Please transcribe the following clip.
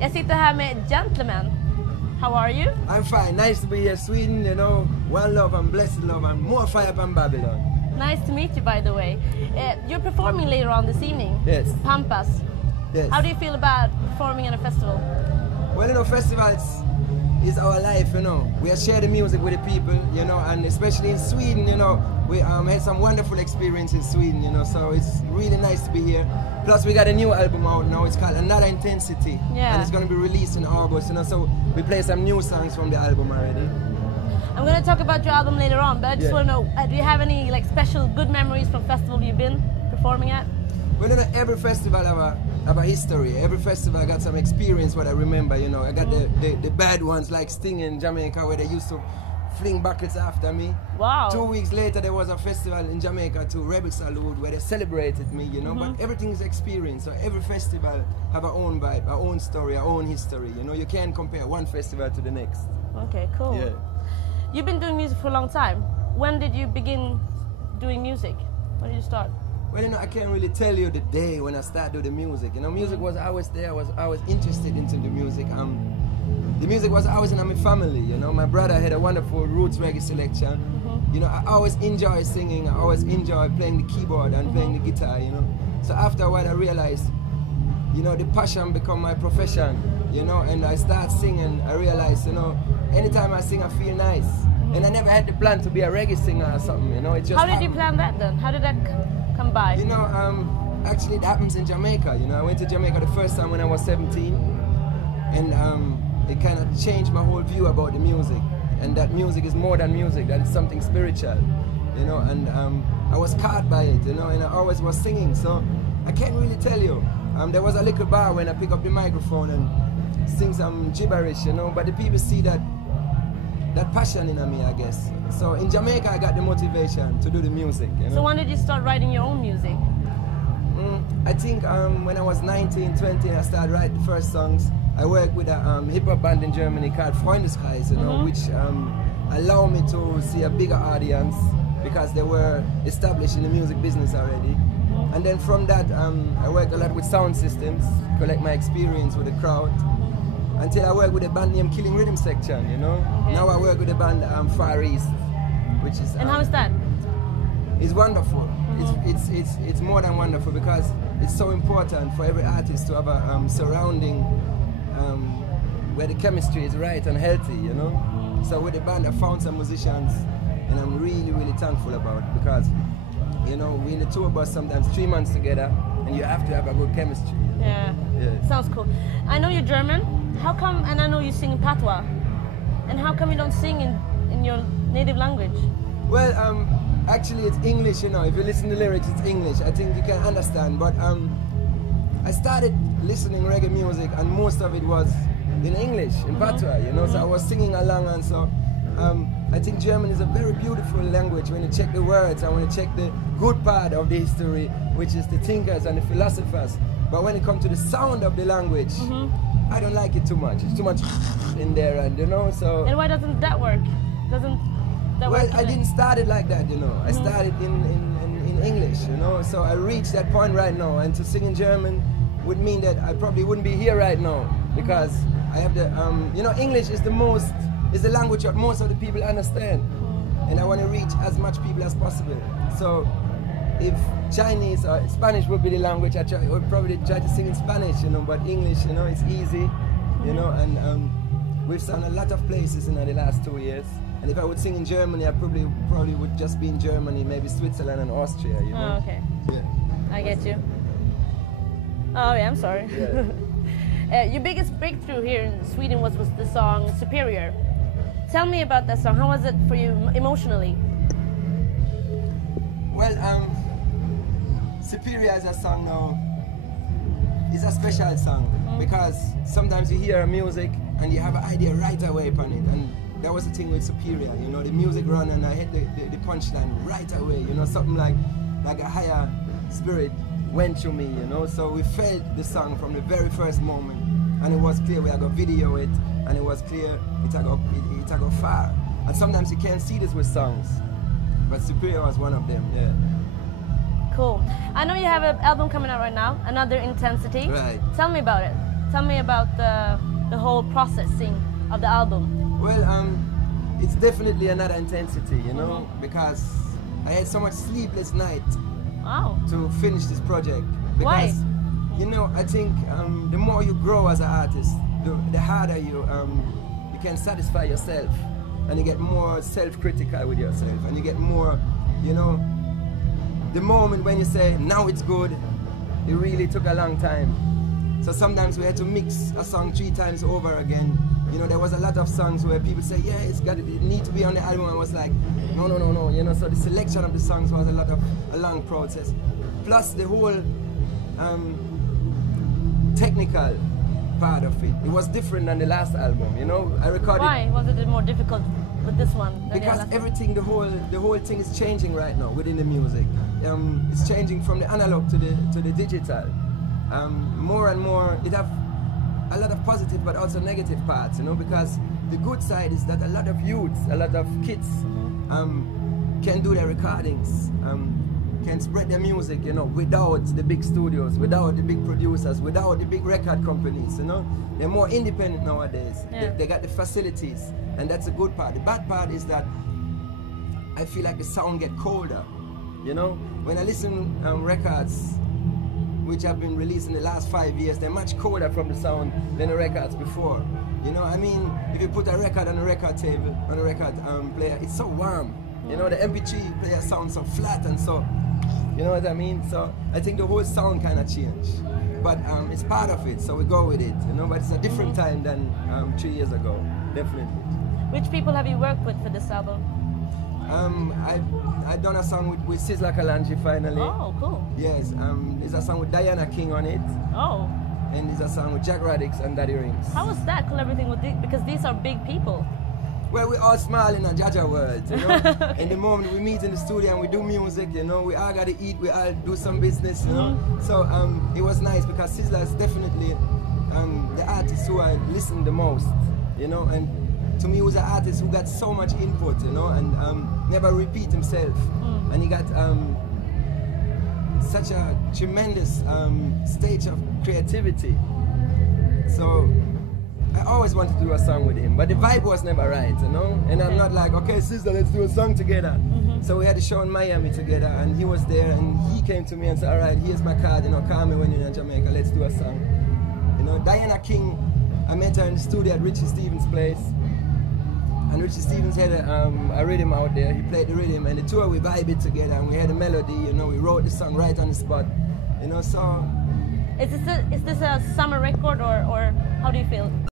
Jag sitter här med Gentleman. How are you? I'm fine. Nice to be here, Sweden. You know, one love and blessed love and more fire from Babylon. Nice to meet you, by the way. You're performing later on this evening. Yes. Pampas. Yes. How do you feel about performing at a festival? Well, you know, festivals is our life, you know. We share the music with the people, you know, and especially in Sweden, you know, we had some wonderful experience in Sweden, you know, so it's really nice to be here. Plus, we got a new album out now. It's called Another Intensity. Yeah. And it's going to be released in August, you know, so we play some new songs from the album already. I'm going to talk about your album later on, but I just want to know, do you have any like special good memories from festival you've been performing at? Well, you know, every festival have a history. Every festival I got some experience what I remember, you know. I got the bad ones like Sting in Jamaica where they used to fling buckets after me. Wow. 2 weeks later there was a festival in Jamaica to Rebel Salute where they celebrated me, you know. But everything is experience. So every festival have our own vibe, our own story, our own history. You know, you can't compare one festival to the next. Okay, cool. Yeah. You've been doing music for a long time. When did you begin doing music? When did you start? Well, you know, I can't really tell you the day when I started doing the music. You know, music was always there. I was interested into the music. The music was always in my family. You know, my brother had a wonderful roots reggae selection. You know, I always enjoy singing. I always enjoy playing the keyboard and playing the guitar. You know, so after a while I realized, you know, the passion become my profession. You know, and I start singing. I realized, you know, anytime I sing, I feel nice. And I never had the plan to be a reggae singer or something. You know, it just. How did you plan that then? How did that come by? You know, actually it happens in Jamaica. You know, I went to Jamaica the first time when I was 17, and it kind of changed my whole view about the music, and that music is more than music. That is something spiritual, you know. And I was caught by it, you know, and I always was singing. So I can't really tell you. There was a little bar when I pick up the microphone and sing some gibberish, you know. But the people see that passion in me, I guess. So in Jamaica, I got the motivation to do the music. You know? So when did you start writing your own music? I think when I was 19, 20, I started writing the first songs. I worked with a hip-hop band in Germany called Freundeskreis, you know, which allowed me to see a bigger audience because they were established in the music business already. And then from that, I worked a lot with sound systems, collect my experience with the crowd. Until I worked with a band named Killing Rhythm Section, you know. Okay. Now I work with a band Far East, which is. And how is that? It's wonderful. It's more than wonderful because it's so important for every artist to have a surrounding where the chemistry is right and healthy, you know. So with the band, I found some musicians, and I'm really, really thankful about it because, you know, we in the tour bus sometimes 3 months together, and you have to have a good chemistry. You know? Yeah. Sounds cool. I know you're German. How come, and I know you sing in Patois, and how come you don't sing in your native language? Well, actually it's English, you know. If you listen to the lyrics, it's English. I think you can understand, but I started listening reggae music, and most of it was in English, in Patois, you know, so I was singing along, and so I think German is a very beautiful language when you check the words and when you check the good part of the history, which is the thinkers and the philosophers. But when it comes to the sound of the language, I don't like it too much. It's too much in there, and you know, so. And why doesn't that work? Doesn't that work? Well, I didn't start it like that, you know. I started in English, you know. So I reached that point right now, and to sing in German would mean that I probably wouldn't be here right now because I have the, you know, English is the language that most of the people understand, and I want to reach as much people as possible. So if Chinese or Spanish would be the language, I would probably try to sing in Spanish, you know, but English, you know, it's easy, you know, and we've sung a lot of places in the last 2 years. And if I would sing in Germany, I probably would just be in Germany, maybe Switzerland and Austria, you know. Oh, okay. Yeah. I get you. Oh, yeah, I'm sorry. Yeah. Your biggest breakthrough here in Sweden was the song Superior. Tell me about that song. How was it for you emotionally? Well, Superior is a song now. It's a special song because sometimes you hear music and you have an idea right away upon it, and that was the thing with Superior. You know, the music run and I hit the punchline right away. You know, something like a higher spirit went through me. You know, so we felt the song from the very first moment, and it was clear we had to video it, and it was clear it had go far. And sometimes you can't see this with songs, but Superior was one of them. Yeah. Cool. I know you have an album coming out right now, Another Intensity. Right. Tell me about it. Tell me about the whole processing of the album. Well, it's definitely another intensity, you know, because I had so much sleepless night to finish this project. Because, Why? you know, I think the more you grow as an artist, the harder you can satisfy yourself, and you get more self-critical with yourself, and you get more, you know, the moment when you say, now it's good, it really took a long time. So sometimes we had to mix a song 3 times over again. You know, there was a lot of songs where people say, yeah, it need to be on the album. I was like, no, you know, so the selection of the songs was a long process. Plus the whole technical part of it. It was different than the last album, you know. I recorded. Why was it more difficult with this one? Because everything, the whole thing is changing right now within the music. It's changing from the analog to the digital. More and more, it have a lot of positive but also negative parts, you know, because the good side is that a lot of youths, a lot of kids can do their recordings, can spread their music, you know, without the big studios, without the big producers, without the big record companies, you know. They're more independent nowadays. Yeah. They got the facilities, and that's a good part. The bad part is that I feel like the sound get colder, you know. When I listen records which have been released in the last 5 years, they're much colder from the sound than the records before. You know, I mean, if you put a record on a record table, on a record player, it's so warm. You know, the MP3 player sounds so flat and so, you know what I mean? So I think the whole sound kind of changed. But it's part of it, so we go with it, you know, but it's a different time than 3 years ago, definitely. Which people have you worked with for this album? I've done a song with Sizzla Kalonji finally. Oh, cool. Yes, there's a song with Diana King on it. Oh. And there's a song with Jack Radix and Daddy Rings. How was that, collaborating with these? Because these are big people. Well, we're all small in a Jaja world, you know. Okay. And the moment we meet in the studio and we do music, you know, we all gotta eat, we all do some business, you know. So it was nice because Sizzla is definitely the artist who I listen the most, you know. And to me, he was an artist who got so much input, you know, and never repeat himself. And he got such a tremendous stage of creativity. So I always wanted to do a song with him, but the vibe was never right, you know. And I'm not like, okay, sister, let's do a song together. So we had a show in Miami together, and he was there, and he came to me and said, all right, here's my card, you know, call me when you're in Jamaica, let's do a song. You know, Diana King, I met her in the studio at Richie Stevens' place. And Richie Stevens had a rhythm out there. He played the rhythm, and the two we vibed together, and we had a melody. You know, we wrote the song right on the spot. You know, so. Is this a summer record, or how do you feel?